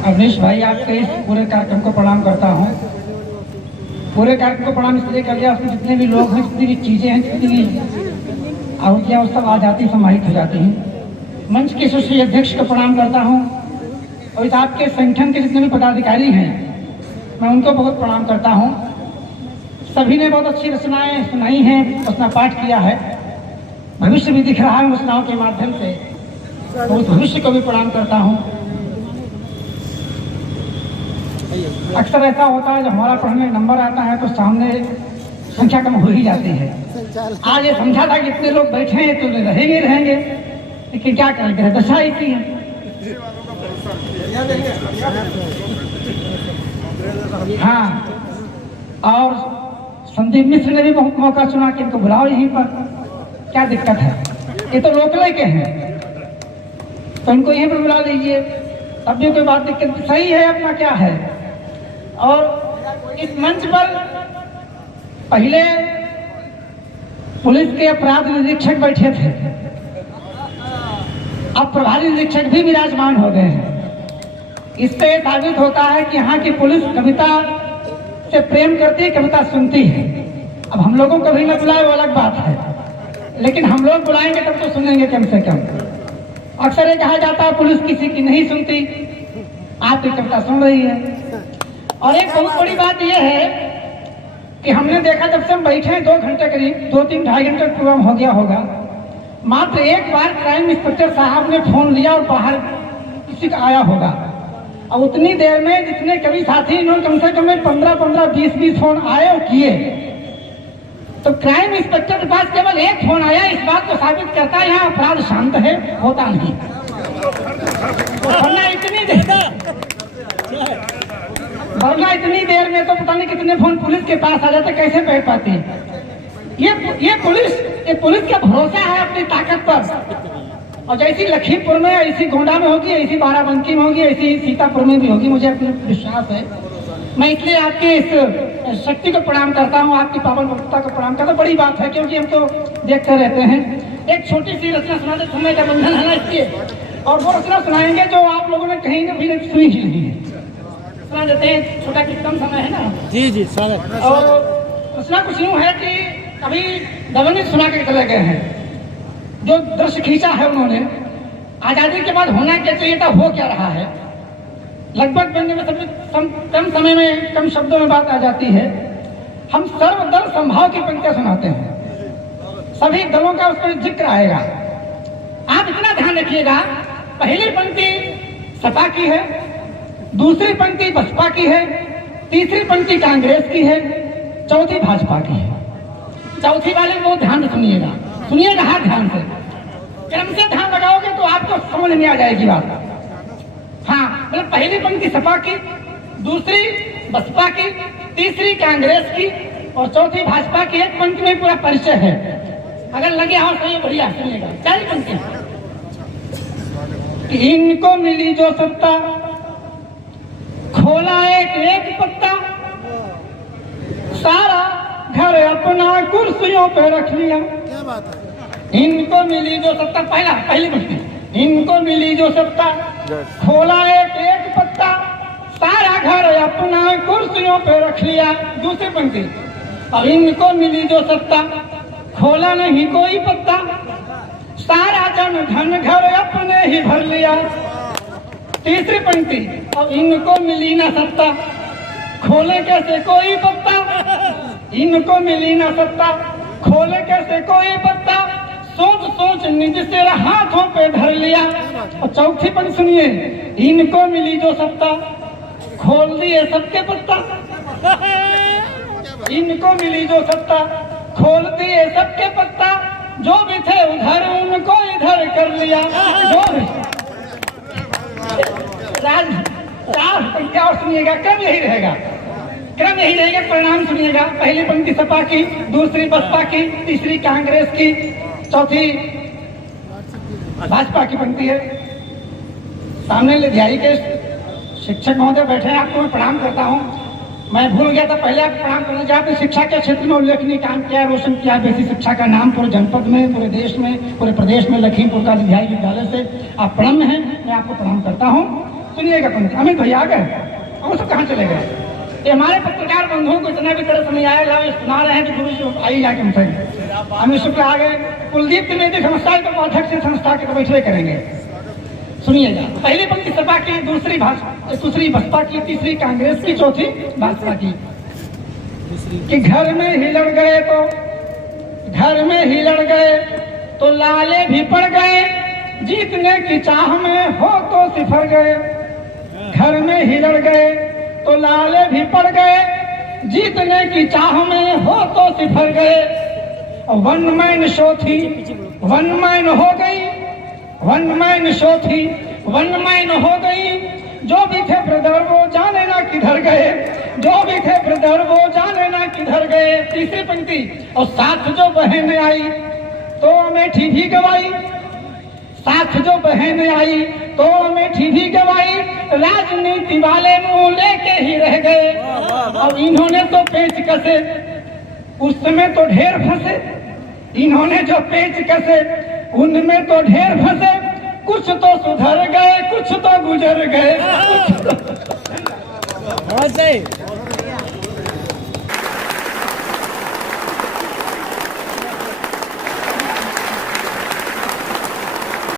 अवनीश भाई, आपके इस पूरे कार्यक्रम को प्रणाम करता हूँ। पूरे कार्यक्रम को प्रणाम इसलिए कर लिया, उसमें जितने भी लोग हैं, जितनी भी चीज़ें हैं, जितनी भी आहुतियाँ, वो सब आ जाती, समाहित हो जाती हैं। मंच के यशस्वी अध्यक्ष को प्रणाम करता हूँ और इस आपके संगठन के जितने भी पदाधिकारी हैं, मैं उनको बहुत प्रणाम करता हूँ। सभी ने बहुत अच्छी रचनाएं सुनाई हैं, रचना पाठ किया है, भविष्य भी दिख रहा है रचनाओं के माध्यम से, तो उस भविष्य को भी प्रणाम करता हूँ। अक्सर ऐसा होता है जब हमारा पढ़ने नंबर आता है तो सामने संख्या कम हो ही जाती है। आज ये समझा था कि इतने लोग बैठे हैं तो रहेंगे, लेकिन क्या करेंगे, दशा ऐसी है। हाँ, और संदीप मिश्र ने भी बहुत मौका चुना कि इनको बुलाओ यहीं पर, क्या दिक्कत है, ये तो लोकल के हैं, तो इनको यहीं पर बुला लीजिए, तब भी कोई बात दिक्कत सही है, अपना क्या है। और इस मंच पर पहले पुलिस के अपराध निरीक्षक बैठे थे, अब प्रभारी निरीक्षक भी विराजमान हो गए हैं। इससे साबित होता है कि यहाँ की पुलिस कविता से प्रेम करती है, कविता सुनती है। अब हम लोगों को भी न बुलाए वो अलग बात है, लेकिन हम लोग बुलाएंगे तब तो सुनेंगे कम से कम। अक्सर ये कहा जाता है पुलिस किसी की नहीं सुनती, आपकी कविता सुन रही है। और एक बहुत बड़ी बात यह है कि हमने देखा जब से हम बैठे हैं 2 घंटे करीब, 2-3-2.5 घंटे प्रोग्राम हो गया होगा, मात्र एक बार क्राइम इंस्पेक्टर साहब ने फोन लिया और बाहर किसी का आया होगा। और उतनी देर में जितने कभी साथी इन्होंने कम से कम 15-15, 20-20 फोन आए और किए, तो क्राइम इंस्पेक्टर के पास केवल एक फोन आया, इस बात को साबित करता है यहाँ अपराध शांत है, होता नहीं। वरना इतनी देर में तो पता नहीं कितने फोन पुलिस के पास आ जाते, कैसे बैठ पाती। ये पुलिस का भरोसा है अपनी ताकत पर, और जैसी लखीमपुर में, ऐसी गोंडा में होगी, ऐसी बाराबंकी में होगी, ऐसी सीतापुर में भी होगी, मुझे अपना विश्वास है। मैं इसलिए आपके इस शक्ति को प्रणाम करता हूँ, आपकी पावन भक्तता को प्रणाम करता हूँ। बड़ी बात है, क्योंकि हम तो देखते रहते हैं। एक छोटी सी रचना सुनाते, समय का बंधन है ना इसलिए, और वो रचना सुनाएंगे जो आप लोगों ने कहीं ना भी सुनी ही नहीं है। सुना देते हैं, छोटा कि कम समय है ना। जी जी, स्वागत। और रचना कुछ यूँ है कि अभी दवनित सुना के चले गए हैं, जो दृश्य खींचा है उन्होंने, आजादी के बाद होना क्या चाहिए था, हो क्या रहा है। लगभग बनने में कम समय में, कम शब्दों में बात आ जाती है। हम सर्वदल संभाव की पंक्तियां सुनाते हैं, सभी दलों का उस पर जिक्र आएगा। आप इतना ध्यान रखिएगा, पहली पंक्ति सपा की है, दूसरी पंक्ति बसपा की है, तीसरी पंक्ति कांग्रेस की है, चौथी भाजपा की है। चौथी वाले को ध्यान से सुनिएगा हाँ ध्यान से, क्रम से ध्यान लगाओगे तो आपको समझ में आ जाएगी बात। हाँ, मतलब पहली पंक्ति सपा की, दूसरी बसपा की, तीसरी कांग्रेस की और चौथी भाजपा की। एक पंक्ति में पूरा परिचय है, अगर लगे हाँ सही है, बढ़िया सुनिएगा। 4 पंक्ति। इनको मिली जो सत्ता, खोला एक पत्ता, सारा घर अपना कुर्सियों पे रख लिया। क्या बात है। इनको मिली जो सत्ता, पहली पंक्ति, इनको मिली जो सत्ता, खोला एक पत्ता, सारा घर अपना कुर्सियों पे रख लिया। दूसरी पंक्ति, अब इनको मिली जो सत्ता, खोला नहीं कोई पत्ता, सारा जन धन घर अपने ही भर लिया। तीसरी पंक्ति, अब इनको मिली ना सत्ता, खोले कैसे कोई पत्ता, इनको मिली ना सत्ता, खोले कैसे कोई पत्ता, सोच सोच निज सिर हाथों पे धर लिया। और चौथी पंक्ति सुनिए, इनको मिली जो सत्ता, खोल दिए सबके पत्ता, इनको मिली जो सत्ता, खोल दिए सबके पत्ता, जो भी थे उधर उनको इधर कर लिया। जो क्या सुनिएगा, क्रम यही रहेगा, परिणाम सुनिएगा। पहली पंक्ति सपा की, दूसरी बसपा की, तीसरी कांग्रेस की, चौथी भाजपा की पंक्ति है। सामने लुधियाई के शिक्षक महोदय बैठे हैं, आपको मैं प्रणाम करता हूँ। मैं भूल गया था पहले आपको प्रणाम करना चाहिए। आपने शिक्षा के क्षेत्र में उल्लेखनीय काम किया, रोशन किया, बेसिक शिक्षा का नाम पूरे जनपद में, पूरे देश में, पूरे प्रदेश में लखीमपुर का विद्यालय विद्यालय से आप प्रणम्य हैं, मैं आपको प्रणाम करता हूँ। सुनिएगा पंडित अमित भैया आ गए और सब कहाँ चले गए? ये हमारे पत्रकार बंधुओं को इतना भी तरस नहीं आया, सुना रहे हैं कि गुरु जी आई जाके हमसे अमित शुक्ल आ गए, कुलदीप त्रिवेदी संस्था के अध्यक्ष संस्था के तो बैठे करेंगे। सुनिएगा, पहली पंक्ति सपा की, दूसरी बसपा की, तीसरी कांग्रेस की, चौथी भाजपा की। कि घर में ही लड़ गए तो लाले भी पड़ गए, जीतने की चाह में हो तो सिफर गए। घर में ही लड़ गए तो लाले भी पड़ गए, जीतने की चाह में हो तो सिफर गए। और वन मैन शो थी, वन मैन हो गई, वन मैन शो थी, वन मैन हो गई। जो भी थे ब्रदर वो जाने ना किधर गए, जो भी थे ब्रदर वो जाने ना किधर गए। तीसरी पंक्ति, और साथ जो बहन आई तो अमेठी भी गवाई, साथ जो बहन आई तो अमेठी भी गवाई। राजनीति वाले मुंह लेके ही रह गए, और इन्होंने तो पेच कसे, उस समय तो ढेर फंसे। इन्होंने जो पेच कसे उनमें तो ढेर फंसे। कुछ तो सुधर गए, कुछ तो गुजर गए,